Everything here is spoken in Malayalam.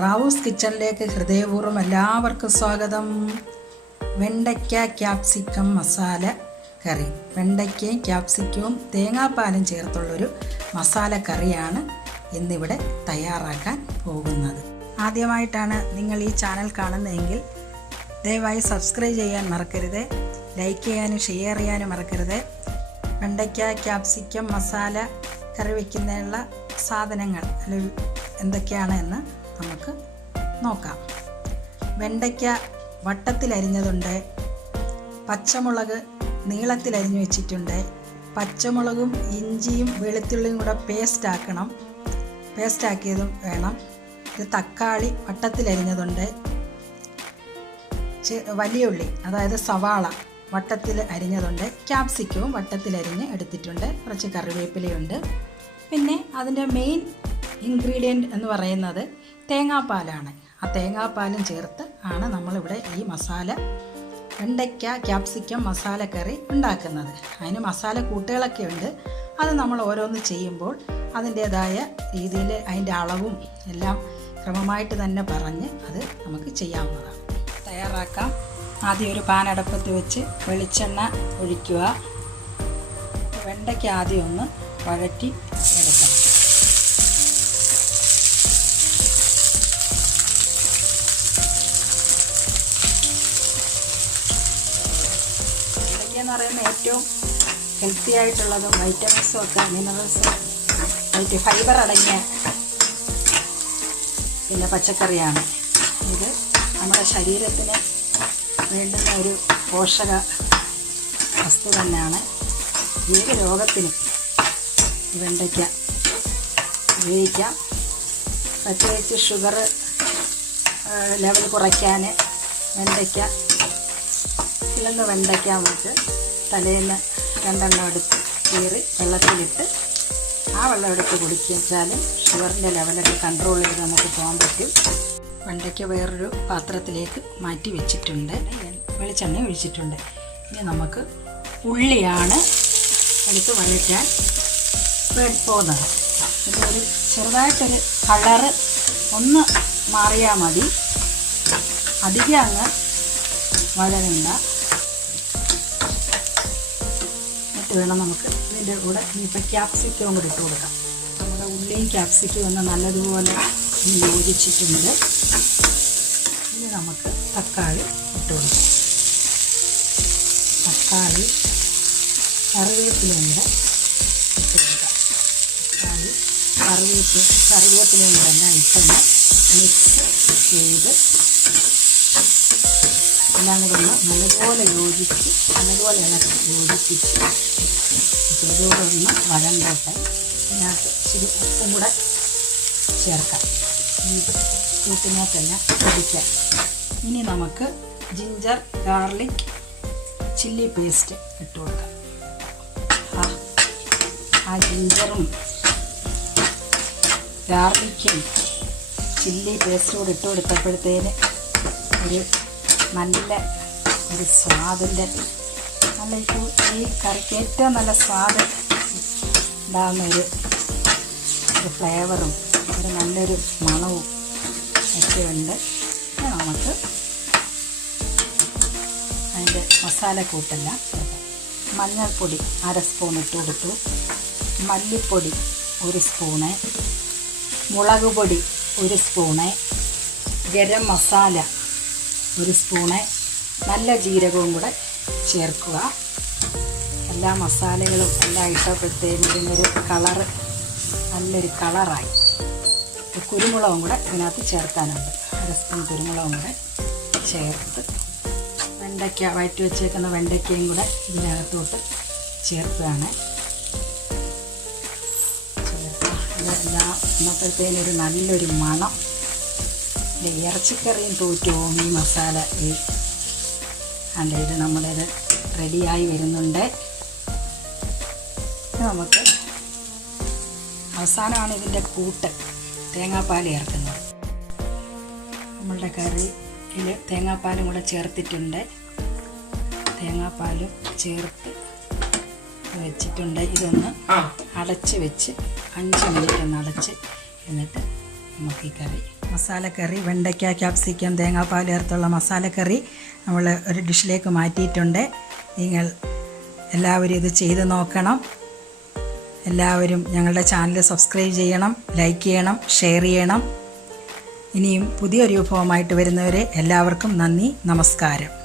റൗസ് കിച്ചണിലേക്ക് ഹൃദയപൂർവ്വം എല്ലാവർക്കും സ്വാഗതം. വെണ്ടയ്ക്ക ക്യാപ്സിക്കം മസാല കറി. വെണ്ടയ്ക്കയും ക്യാപ്സിക്കവും തേങ്ങാപ്പാലും ചേർത്തുള്ളൊരു മസാല കറിയാണ് ഇന്നിവിടെ തയ്യാറാക്കാൻ പോകുന്നത്. ആദ്യമായിട്ടാണ് നിങ്ങൾ ഈ ചാനൽ കാണുന്നതെങ്കിൽ ദയവായി സബ്സ്ക്രൈബ് ചെയ്യാൻ മറക്കരുത്, ലൈക്ക് ചെയ്യാനും ഷെയർ ചെയ്യാനും മറക്കരുത്. വെണ്ടയ്ക്ക ക്യാപ്സിക്കം മസാല കറി വയ്ക്കുന്നതിനുള്ള സാധനങ്ങൾ എന്തൊക്കെയാണ് എന്ന് നമുക്ക് നോക്കാം. വെണ്ടയ്ക്ക വട്ടത്തിലരിഞ്ഞതുണ്ട്, പച്ചമുളക് നീളത്തിലരിഞ്ഞു വെച്ചിട്ടുണ്ട്, പച്ചമുളകും ഇഞ്ചിയും വെളുത്തുള്ളിയും കൂടെ പേസ്റ്റാക്കിയതും വേണം. ഒരു തക്കാളി വട്ടത്തിലരിഞ്ഞതുണ്ട്, വലിയ ഉള്ളി അതായത് സവാള വട്ടത്തിൽ അരിഞ്ഞതുണ്ട്, ക്യാപ്സിക്കവും വട്ടത്തിലരിഞ്ഞ് എടുത്തിട്ടുണ്ട്, കുറച്ച് കറിവേപ്പിലയുണ്ട്. പിന്നെ അതിൻ്റെ മെയിൻ ഇൻഗ്രീഡിയൻറ്റ് എന്ന് പറയുന്നത് തേങ്ങാപ്പാലാണ്. ആ തേങ്ങാപ്പാലും ചേർത്ത് ആണ് നമ്മളിവിടെ ഈ മസാല വെണ്ടയ്ക്ക ക്യാപ്സിക്കം മസാല കറി ഉണ്ടാക്കുന്നത്. അതിന് മസാല കൂട്ടുകളൊക്കെ ഉണ്ട്. അത് നമ്മൾ ഓരോന്ന് ചെയ്യുമ്പോൾ അതിൻ്റേതായ രീതിയിൽ അതിൻ്റെ അളവും എല്ലാം ക്രമമായിട്ട് തന്നെ പറഞ്ഞ് അത് നമുക്ക് ചെയ്യാവുന്നതാണ്. തയ്യാറാക്കാം. ആദ്യം ഒരു പാൻ അടുപ്പത്ത് വെച്ച് വെളിച്ചെണ്ണ ഒഴിക്കുക. വെണ്ടയ്ക്ക ആദ്യം ഒന്ന് വഴറ്റി എടുക്കണം. വെണ്ടയ്ക്ക എന്ന് പറയുന്നത് ഏറ്റവും ഹെൽത്തി ആയിട്ടുള്ളതും വൈറ്റമിൻസും ഒക്കെ മിനറൽസും ഫൈബർ അടങ്ങിയ പിന്നെ പച്ചക്കറിയാണ്. ഇത് നമ്മുടെ ശരീരത്തിന് വേണ്ടുന്ന ഒരു പോഷക വസ്തു തന്നെയാണ്. ഏത് രോഗത്തിനും വെണ്ടയ്ക്ക ഉപയോഗിക്കാം. പ്രത്യേകിച്ച് ഷുഗർ ലെവൽ കുറയ്ക്കാൻ വെണ്ടയ്ക്ക നമുക്ക് തലേന്ന് 2 എണ്ണം എടുത്ത് കീറി വെള്ളത്തിലിട്ട് ആ വെള്ളം എടുത്ത് കുടിച്ചാലും ഷുഗറിൻ്റെ ലെവലൊക്കെ കൺട്രോൾ ചെയ്ത് നമുക്ക് പോകാൻ പറ്റും. വെണ്ടയ്ക്ക വേറൊരു പാത്രത്തിലേക്ക് മാറ്റി വെച്ചിട്ടുണ്ട്, വെളിച്ചെണ്ണ ഒഴിച്ചിട്ടുണ്ട്. ഇനി നമുക്ക് ഉള്ളിയാണ് എടുത്ത് വഴറ്റാൻ പോകുന്നത്. ഇതൊരു ചെറുതായിട്ടൊരു കളറ് ഒന്ന് മാറിയാൽ മതി, അധികം അങ്ങ് വഴരണ്ട. എന്നിട്ട് വേണം നമുക്ക് ഇതിൻ്റെ കൂടെ ഇനിയിപ്പോൾ ക്യാപ്സിക്കവും കൂടി ഇട്ട് കൊടുക്കാം. നമ്മുടെ ഉള്ളിയും ക്യാപ്സിക്കവും ഒന്ന് നല്ലതുപോലെ യോജിച്ചിട്ടുണ്ട്. ഇനി നമുക്ക് തക്കാളി ഇട്ട് കൊടുക്കാം. തക്കാളി കറിവേപ്പിലയും കൂടെ ഇട്ട് കൊടുക്കാം. കറിവേപ്പിലയും കൂടെ എല്ലാം ഇട്ടൊന്ന് മിക്സ് ചെയ്ത് എല്ലാം കൂടെ ഒന്ന് നല്ലതുപോലെ നല്ലതുപോലെ യോജിപ്പിച്ച് ഇതുകൂടെ ഒന്ന് വഴണ്ടോട്ടെ. ഇതിനകത്ത് ഇച്ചിരി ഉപ്പും കൂടെ ചേർക്കാം, ഈ കൂട്ടിനകത്തെല്ലാം പൊടിക്കാം. ഇനി നമുക്ക് ജിഞ്ചർ ഗാർലിക് ചില്ലി പേസ്റ്റ് ഇട്ട് കൊടുക്കാം. ആ ജിഞ്ചറും ഗാർലിക്കും ചില്ലി പേസ്റ്റും കൂടെ ഇട്ട് കൊടുത്തപ്പോഴത്തേന് നല്ല ഒരു സ്വാദിൻ്റെ ഈ കറിക്ക് ഏറ്റവും നല്ല സ്വാദ് ഉണ്ടാകുന്ന ഒരു ഫ്ലേവറും നല്ലൊരു മണവും ഒക്കെ ഉണ്ട്. നമുക്ക് അതിൻ്റെ മസാലക്കൂട്ടെല്ലാം ചേർക്കാം. മഞ്ഞൾപ്പൊടി 1/2 സ്പൂൺ ഇട്ട് കൊടുത്തു, മല്ലിപ്പൊടി 1 സ്പൂണ്, മുളക് പൊടി 1 സ്പൂണ്, ഗരം മസാല 1 സ്പൂണ്, നല്ല ജീരകവും കൂടെ ചേർക്കുക. എല്ലാ മസാലകളും എല്ലാം ഇട്ടപ്പോഴത്തേനും ഇതിനൊരു നല്ലൊരു കളറായി. കുരുമുളകും കൂടെ ഇതിനകത്ത് ചേർക്കാനുണ്ട്. 1/2 സ്പൂൺ കുരുമുളകും കൂടെ ചേർത്ത് വെണ്ടയ്ക്ക വഴറ്റി വെച്ചേക്കുന്ന വെണ്ടയ്ക്കയും കൂടെ ഇതിനകത്തോട്ട് ചേർക്കുകയാണ്. ഇതെല്ലാം ഇന്നപ്പോഴത്തേനൊരു നല്ലൊരു മണം. ഇറച്ചിക്കറിയും തോറ്റുപോകും ഈ മസാല. ഇത് നമ്മുടേത് റെഡിയായി വരുന്നുണ്ട്. നമുക്ക് അവസാനമാണ് ഇതിൻ്റെ കൂട്ട് തേങ്ങാപ്പാൽ ചേർക്കുന്നത്. നമ്മളുടെ കറിയിൽ തേങ്ങാപ്പാലും കൂടെ ചേർത്തിട്ടുണ്ട്. തേങ്ങാപ്പാലും ചേർത്ത് വെച്ചിട്ടുണ്ട്. ഇതൊന്ന് അടച്ച് വെച്ച് 5 മിനിറ്റ് ഒന്ന് അടച്ച് എന്നിട്ട് നമുക്ക് ഈ കറി മസാലക്കറി, വെണ്ടയ്ക്ക, ക്യാപ്സിക്കം, തേങ്ങാപ്പാൽ ചേർത്തുള്ള മസാലക്കറി നമ്മൾ ഒരു ഡിഷിലേക്ക് മാറ്റിയിട്ടുണ്ട്. നിങ്ങൾ എല്ലാവരും ഇത് ചെയ്ത് നോക്കണം. എല്ലാവരും ഞങ്ങളുടെ ചാനൽ സബ്സ്ക്രൈബ് ചെയ്യണം, ലൈക്ക് ചെയ്യണം, ഷെയർ ചെയ്യണം. ഇനിയും പുതിയൊരു വിഭവമായിട്ട് വരുന്നവരെ എല്ലാവർക്കും നന്ദി, നമസ്കാരം.